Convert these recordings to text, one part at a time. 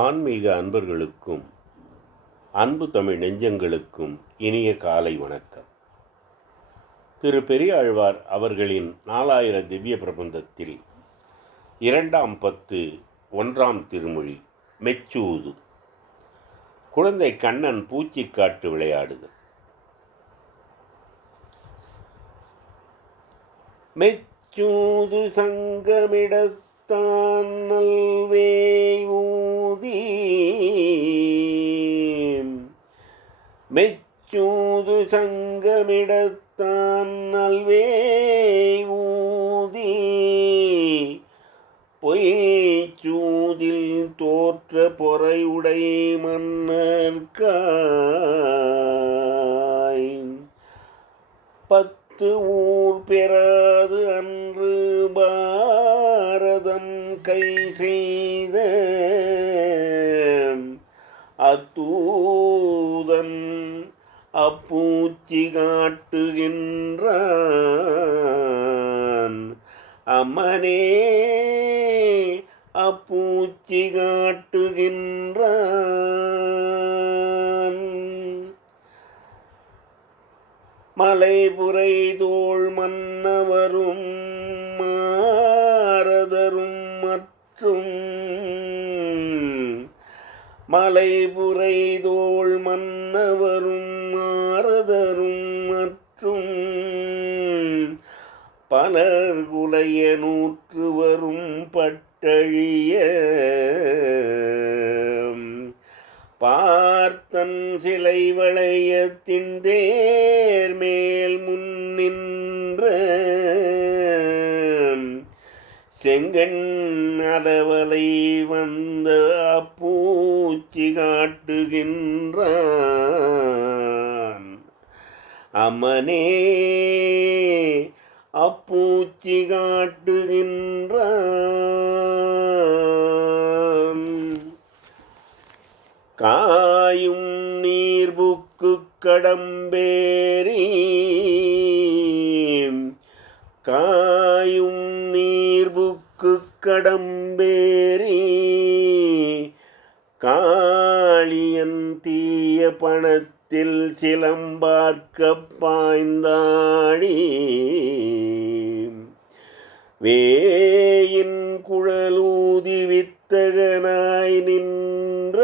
ஆன்மீக அன்பர்களுக்கும் அன்பு தமிழ் நெஞ்சங்களுக்கும் இனிய காலை வணக்கம். திரு பெரியாழ்வார் அவர்களின் நாலாயிர திவ்ய பிரபந்தத்தில் இரண்டாம் பத்து ஒன்றாம் திருமொழி மெச்சூது. குழந்தை கண்ணன் பூச்சிக்காட்டு விளையாடுதல் மெச்சூது சங்கமிட தான் ஊதி. மெச்சூது சங்கமிடத்தான் நல்வே ஊதி. பொய்ச்சூதில் தோற்ற பொறையுடை மன்னர்காய். பத்து ஊர் பெறாது கை செய்த அத்தூதன் அப்பூச்சி காட்டுகின்றான் அமனே அப்பூச்சி காட்டுகின்றான் மலைபுரை தோல் மன்னவரும் மலைபுரை தோள் மன்னவரும் மாரதரும் மற்றும் பலர் குலைய நூற்று வரும் பட்டழிய பார்த்தன் சிலை வளையத்தின் தேர் மேல் முன்னின்ற செங்கண் அளவலை வந்த காட்சி காட்டுகின்றான். அமனே அப்பூச்சி காட்டுகின்றான். காயும் நீர்புக்கு கடம்பேறி காயும் நீர்புக்கு கடம்பேரி பணத்தில் சிலம்பார்க்க பாய்ந்தாடி. வேயின் குழலூதி வித்தகனாய் நின்ற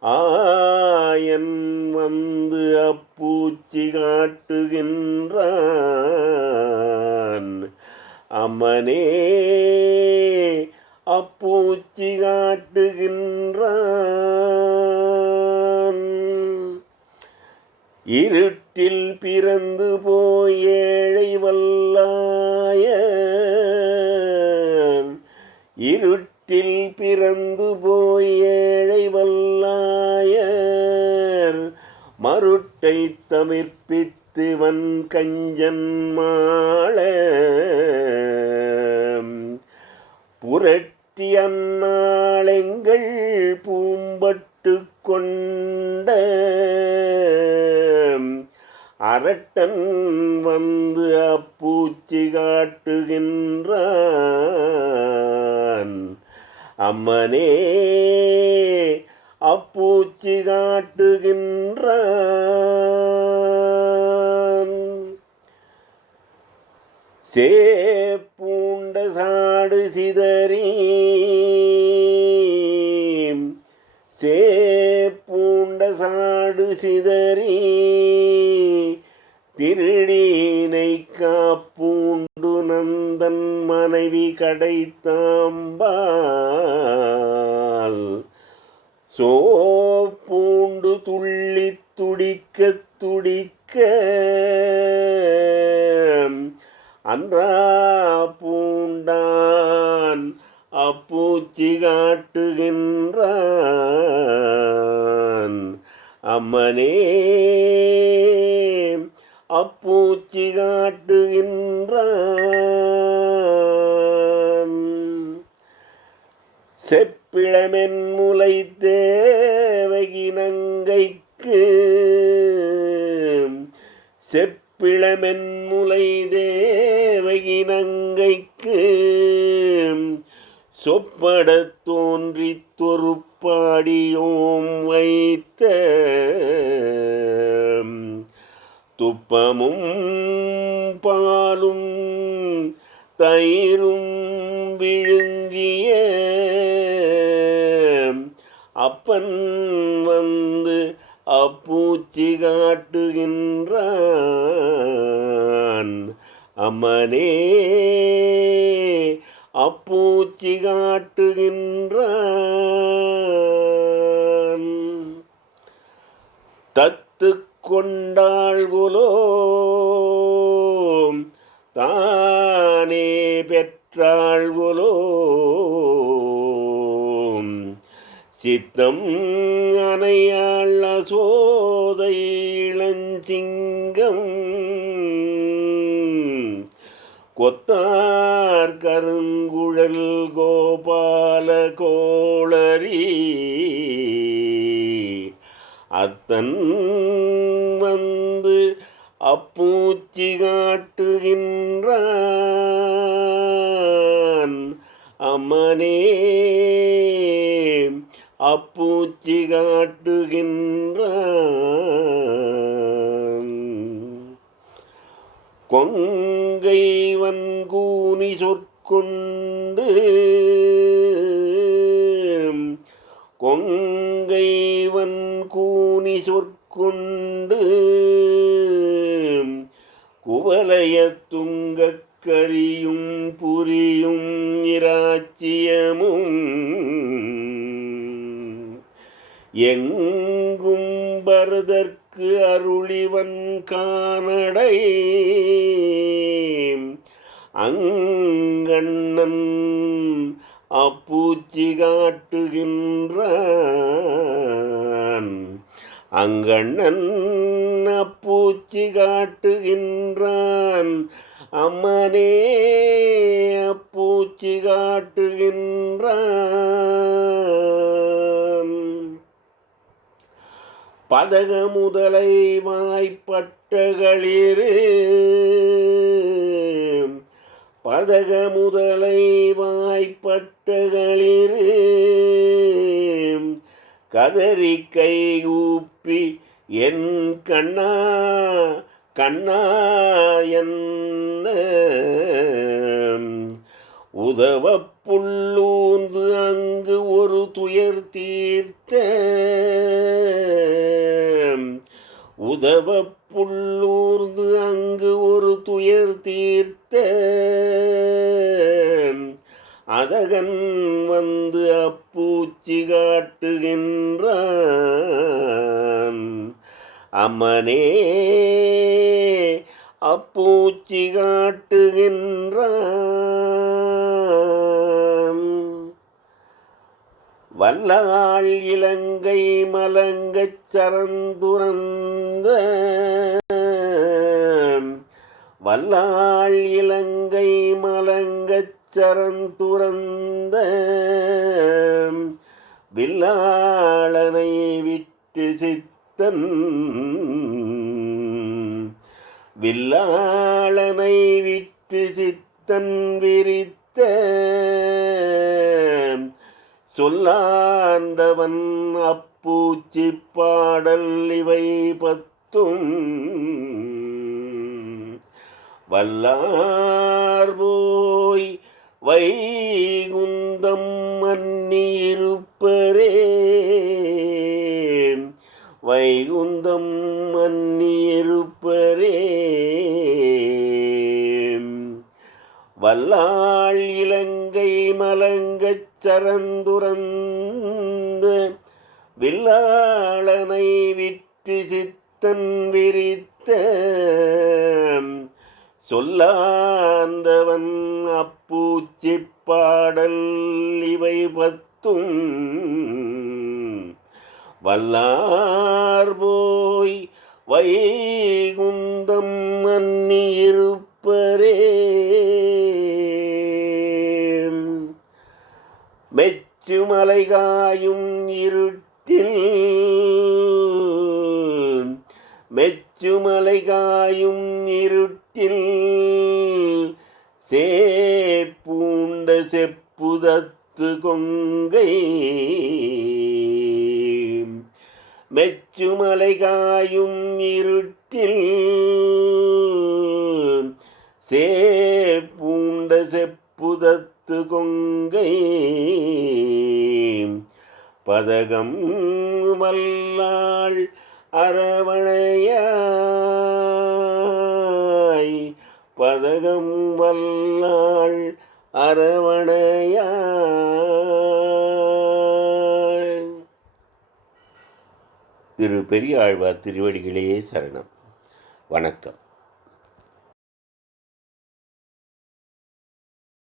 ஆயன் வந்து அப்பூச்சி காட்டுகின்றான். அம்மனே அப்பூச்சி காட்டுகின்றான். இருட்டில் பிறந்து போய் ஏழை வல்லாய இருட்டில் பிறந்து போய் ஏழை வல்லாயர். மருட்டை தவிர்ப்பித்து வன் கஞ்சன் மாள புரட்டி அந்நாளெங்கள் பூம்பட்டு கொண்ட அரட்டன் வந்து அப்பூச்சி காட்டுகின்றான். அம்மனே அப்பூச்சி காட்டுகின்றான். பூண்ட சாடு சிதறி சிதறி திருடீனை காப்பூண்டு நந்தன் மனைவி கடைத்தாம்பால் சோப்பூண்டு துள்ளி துடிக்க துடிக்க அன்றா பூண்டான் அப்பூச்சி காட்டுகின்றான். அம்மனே அப்பூச்சி காட்டுகின்ற செப்பிளமென் முலை தேவகினங்கைக்கு செப்பிளமென் முலை தேவகினங்கைக்கு சொப்பட தோன்றித் தொருப்பாடியோம் காட்டுகின்றான். அம்மனே அப்பூச்சி காட்டுகின்றான். தத்து கொண்டாள்குலோ தானே பெற்றாள்குலோ சித்தம் அணையாள் அசோதை சிங்கம். கொத்தார் கருங்குழல் கோபால கோளரி. அத்தன் வந்து அப்பூச்சி காட்டுகின்றான். அம்மனே கொங்கை வன்கூனி சொற்கொண்டு கொங்கை வன்கூனி சொற்கொண்டு குவலைய துங்கக் கரியும் புரியும் இராச்சியமும் எங்கும் பரதற்கு அருளிவன் கானடை அங்கண்ணன் அப்பூச்சி காட்டுகின்றான். அங்கண்ணன் அப்பூச்சி காட்டுகின்றான். அம்மனே அப்பூச்சி காட்டுகின்றான். பதக முதலை வாய்ப்பட்டகளிரே. பதக முதலை வாய்ப்பட்டகளிரு. கதறி கை ஊப்பி என் கண்ணா கண்ணா என்ன? உதவ புல்லூந்து அங்கு ஒரு துயர் தீர்த்த. உதவ புல்லூர்ந்து அங்கு ஒரு துயர் தீர்த்த. அதகன் வந்து அப்பூச்சி காட்டுகின்றான். அம்மனே அப்பூச்சி காட்டுகின்றான். வல்லாள் இலங்கை மலங்கச் சரந்துரந்த வல்லாள் இலங்கை மலங்கச் சரந்துறந்த வில்லாளனை விட்டு சித்தன் வில்லாளனை விட்டு சித்தன் விரித்த சொல்லாண்டவன் அப்பூச்சி பாடல் இவை பத்தும் வல்லார் போய் வைகுந்தம் மன்னியிருப்பரே வைகுந்தம் மன்னியிருப்பரே வல்லாள் இலங்கை மலங்கச் சரந்துரந்த வில்லாளனை விட்டு சித்தன் விரித்த சொல்லாந்தவன் அப்பூச்சி பாடல் இவை பத்தும். வல்லார் போய் வைகுந்தம் மன்னியிருப்பரே மெச்சுமலை காயும் இருட்டில் மெச்சுமலை காயும் இருட்டில் சேப்பூண்ட செப்புதத்து மெச்சுமலைகாயும்புதத்து கொங்கை மெச்சுமலைகாயும் இருட்டில் சேப்பூண்ட செப்புதத்து கொங்கை. பதகம் வல்லாள் அரவணையா பதகம் வல்லாள் அரவணையாய் திரு பெரியாழ்வார் திருவடிகளே சரணம். வணக்கம்.